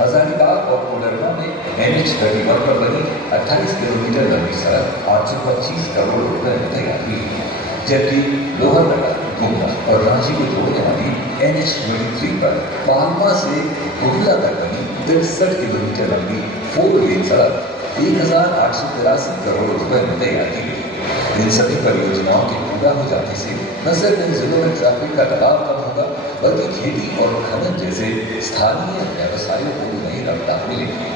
हजारीबाग और कोडरमा में NH31 पर बनी 28 किलोमीटर लंबी सड़क 825 करोड़ रुपए में तैयार हुई, जबकि लोहरदगा, गुमला और रांची को जोड़ने वाली NH23 पर पालमा से गुमला तक बनी 63 किलोमीटर लंबी 4 लेन सड़क 1883 करोड़ रुपए में तैयार की गई। इन सभी परियोजनाओं के पूरा हो जाने से न सिर्फ इन जिलों में ट्रैफिक का दबाव कम होगा, बल्कि खेती और खनन जैसे स्थानीय व्यवसायों को नई रफ्तार मिलेगी।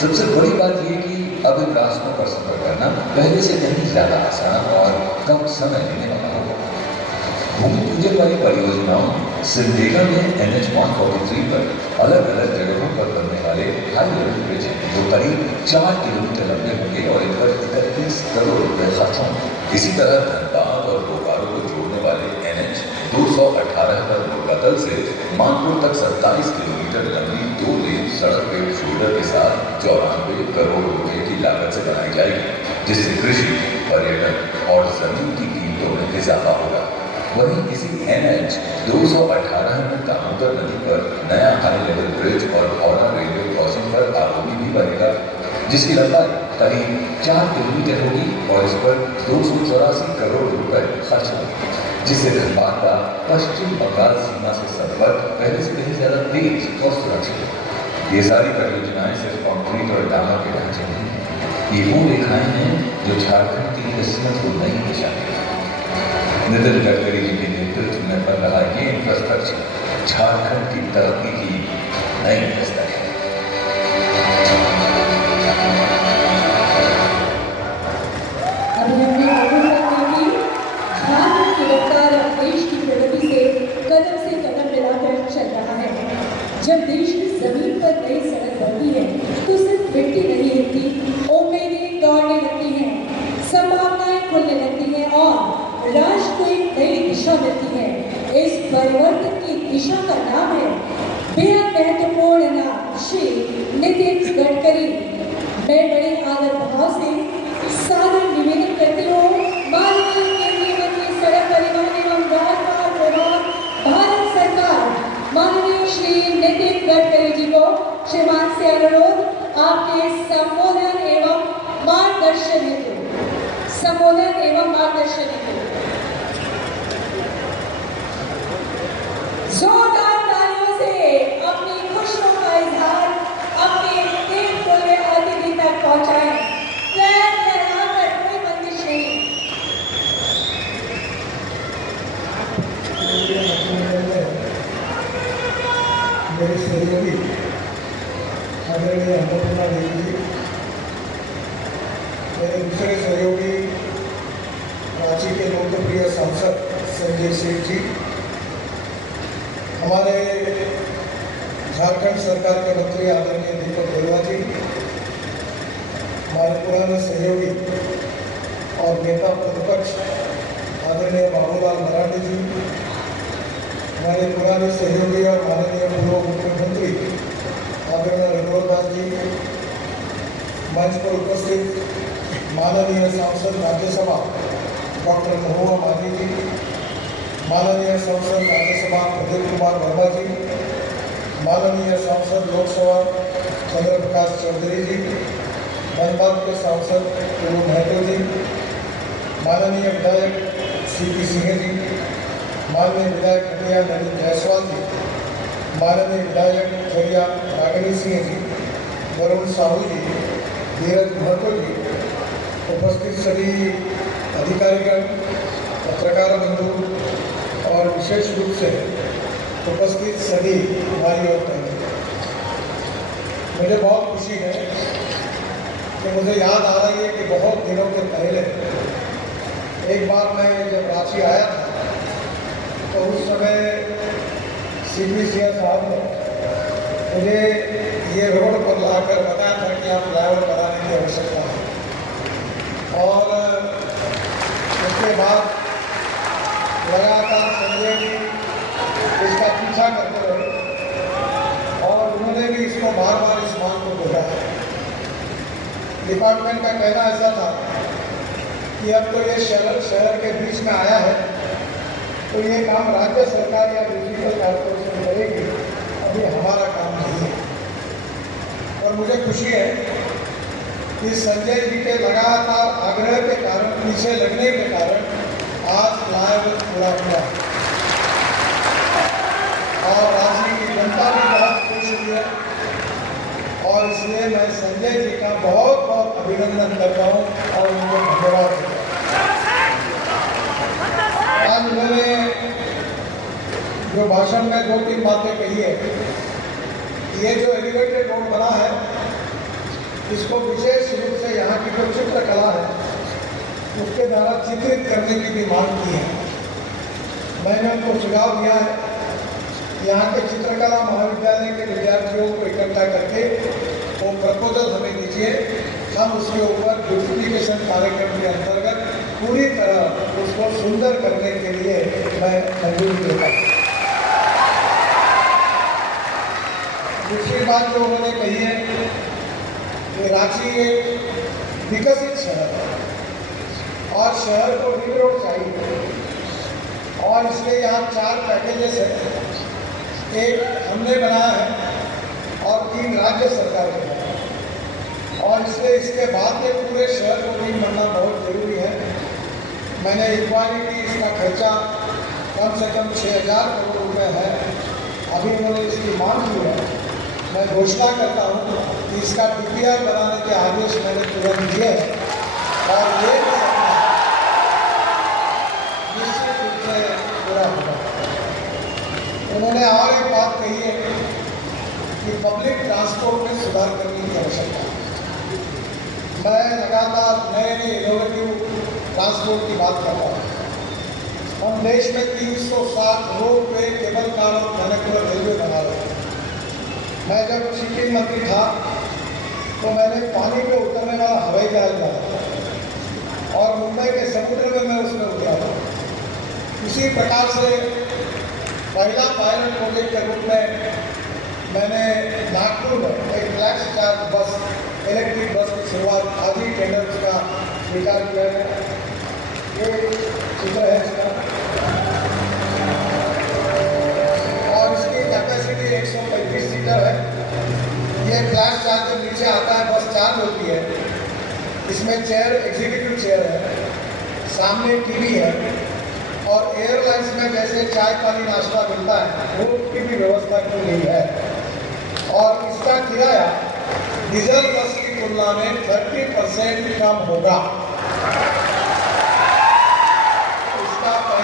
सबसे बड़ी बात यह कि अब इन रास्तों पर सफर करना पहले से कहीं ज्यादा आसान और कम समय लेने वाला होगा। भूमि पूजन वाली परियोजनाओं सिमडेगा में NH143 पर अलग अलग जगहों पर बनने वाले हाई लेवल ब्रिज हैं, जो करीब 4 किलोमीटर लंबे होंगे और इन पर 31 करोड़ रुपए खर्च होंगे। इसी तरह धनबाद और बोकारो को जोड़ने वाले NH218 पर मुर्गातल से मानपुर तक 27 किलोमीटर लंबी 2 लेन सड़क के शोल्डर के साथ 94 करोड़ रुपए की लागत से बनाई जाएगी, जिससे कृषि, पर्यटन और जमीन की कीमतों में इजाफा होगा। वहीं इसी NH218 में दामोदर नदी पर नया हाई लेवल ब्रिज और हौरा रेलवे क्रॉसिंग पर आरोपी भी बनेगा, जिसकी लंबाई करीब 4 किलोमीटर होगी और इस पर 284 करोड़ रुपए खर्च होंगे, जिससे धनबाद का पश्चिम बंगाल सीमा से संपर्क पहले से कहीं ज्यादा तेज और सुरक्षित होगा। ये सारी परियोजनाएं सिर्फ कंक्रीट और डामर के ढांचे नहीं है, ये वो रेखाएं हैं जो झारखंड की किस्मत को नई दिशा देंगी। नितिन गडकरी जी के नेतृत्व में बन रहा ये इंफ्रास्ट्रक्चर झारखंड की तरक्की की नई दस्तक है। अभी हमने आपको कि झारखंड की रफ्तार देश की प्रगति से कदम मिलाकर चल रहा है। जब देश की जमीन पर नई सड़क बनती है तो सिर्फ मिट्टी नहीं हिलती, उम्मीदें दौड़ने लगती हैं, संभावनाएं खुलने लगती हैं और राष्ट्र को एक नई दिशा मिलती है। इस परिवर्तन की दिशा का नाम है बेहद महत्वपूर्ण नाम श्री नितिन गडकरी। मैं बड़े आदर भाव से सादर निवेदन करती हूँ माननीय केंद्रीय मंत्री सड़क परिवहन एवं राजमार्ग विभाग भारत सरकार माननीय श्री नितिन गडकरी जी को श्रीमान से अनुरोध आपके संबोधन एवं मार्गदर्शन हेतु जोरदार तालियों से अपनी खुशियों का इजहार अपने देव तुल्य अतिथि तक पहुंचाएं। लहराकर कोई बंदिश नहीं। मेरे सहयोगी आदरणीय अन्नपूर्णा देवी जी, मेरे दूसरे सहयोगी रांची के लोकप्रिय सांसद संजय सेठ जी, हमारे झारखंड सरकार के मंत्री आदरणीय दीपक देलवा जी, हमारे पुराने सहयोगी और नेता प्रतिपक्ष आदरणीय बाबूलाल मराठी जी, हमारे पुराने सहयोगी और माननीय पूर्व मुख्यमंत्री आदरणीय रघुवर दास जी, मंच पर उपस्थित माननीय सांसद राज्यसभा डॉक्टर महुआ मांझी जी, माननीय सांसद राज्यसभा प्रदीप कुमार वर्मा जी, माननीय सांसद लोकसभा चंद्र प्रकाश चौधरी जी, धनबाद के सांसद गुरु महतो जी, माननीय विधायक CP सिंह जी, माननीय विधायक खटिया नवीन जायसवाल जी, माननीय विधायक चौरिया रागिनी सिंह जी, वरुण साहू जी, धीरज महतो जी, उपस्थित सभी अधिकारीगण, पत्रकार बंधु और विशेष रूप से उपस्थित सभी भाई और बहनें, मुझे बहुत खुशी है कि मुझे याद आ रही है कि बहुत दिनों के पहले एक बार मैं जब रांची आया था तो उस समय CP सिंह साहब ने मुझे ये रोड पर लाकर बताया था कि आप फ्लाईओवर बनाने की आवश्यकता है, और उसके बाद लगातार संजय जी इसका पीछा करते रहे और उन्होंने भी इसको बार बार इस मांग को दोहराया। डिपार्टमेंट का कहना ऐसा था कि अब तो ये शहर के बीच में आया है तो ये काम राज्य सरकार या म्यूनिसिपल कॉर्पोरेशन करेगी, अभी हमारा काम नहीं है। और मुझे खुशी है कि संजय जी के लगातार आग्रह के कारण, पीछे लगने के कारण आज फ्लाईओवर पूरा हुआ और रांची की जनता भी बहुत खुश हुई है। और इसलिए मैं संजय जी का बहुत बहुत अभिनंदन करता हूँ और उनको धन्यवाद देता हूँ। आज उन्होंने जो भाषण में 2-3 बातें कही है, ये जो एलिवेटेड रोड बना है इसको विशेष रूप से यहाँ की जो चित्रकला है उसके द्वारा चित्रित करने की भी मांग की है। मैंने उनको सुझाव दिया है यहाँ के चित्रकला महाविद्यालय के विद्यार्थियों को इकट्ठा करके वो प्रपोजल हमें दीजिए, हम उसके ऊपर ब्यूटिफिकेशन कार्यक्रम के अंतर्गत पूरी तरह उसको सुंदर करने के लिए मैं मंजूरी देता हूँ। दूसरी बात जो उन्होंने कही है कि रांची एक विकसित शहर है और शहर को रिंग रोड चाहिए और इसलिए यहाँ 4 पैकेजेस हैं। एक हमने बनाया है और 3 राज्य सरकार के हैं और इसलिए इसके बाद में पूरे शहर को रिंग बनना बहुत जरूरी है। मैंने इंक्वायरी की, इसका खर्चा कम से कम 6,000 करोड़ रुपये है। अभी उन्होंने इसकी मांग की है। मैं घोषणा करता हूँ कि इसका DPR बनाने के आदेश मैंने तुरंत दिए हैं और ये निश्चित रूप से पूरा होगा। उन्होंने और एक बात कही है कि पब्लिक ट्रांसपोर्ट में सुधार करने की आवश्यकता है। मैं लगातार नए इनोवेटिव ट्रांसपोर्ट की बात करता हूँ। हम देश में 360 रोपवे, केबल कार और कनेक्टर रेलवे बना रहे हैं। मैं जब शिपिंग मंत्री था तो मैंने पानी पे उतरने वाला हवाई जहाज बनाया और मुंबई के समुद्र में मैं उसमें उतरा था। इसी प्रकार से पहला पायलट प्रोजेक्ट के रूप में मैंने नागपुर में एक फ्लैक्स चार्ज बस, इलेक्ट्रिक बस की शुरुआत आज ही टेंडर का स्वीकार किया है। ये चित्र है इसका और इसकी कैपेसिटी 135 सीटर है। ये फ्लैक्स चार्ज जब नीचे आता है बस चार्ज होती है। इसमें चेयर, एग्जीक्यूटिव चेयर है, सामने टीवी है और एयरलाइंस में जैसे चाय पानी नाश्ता मिलता है वो की भी व्यवस्था की गई है और इसका किराया डीजल बस की तुलना में 30% कम होगा।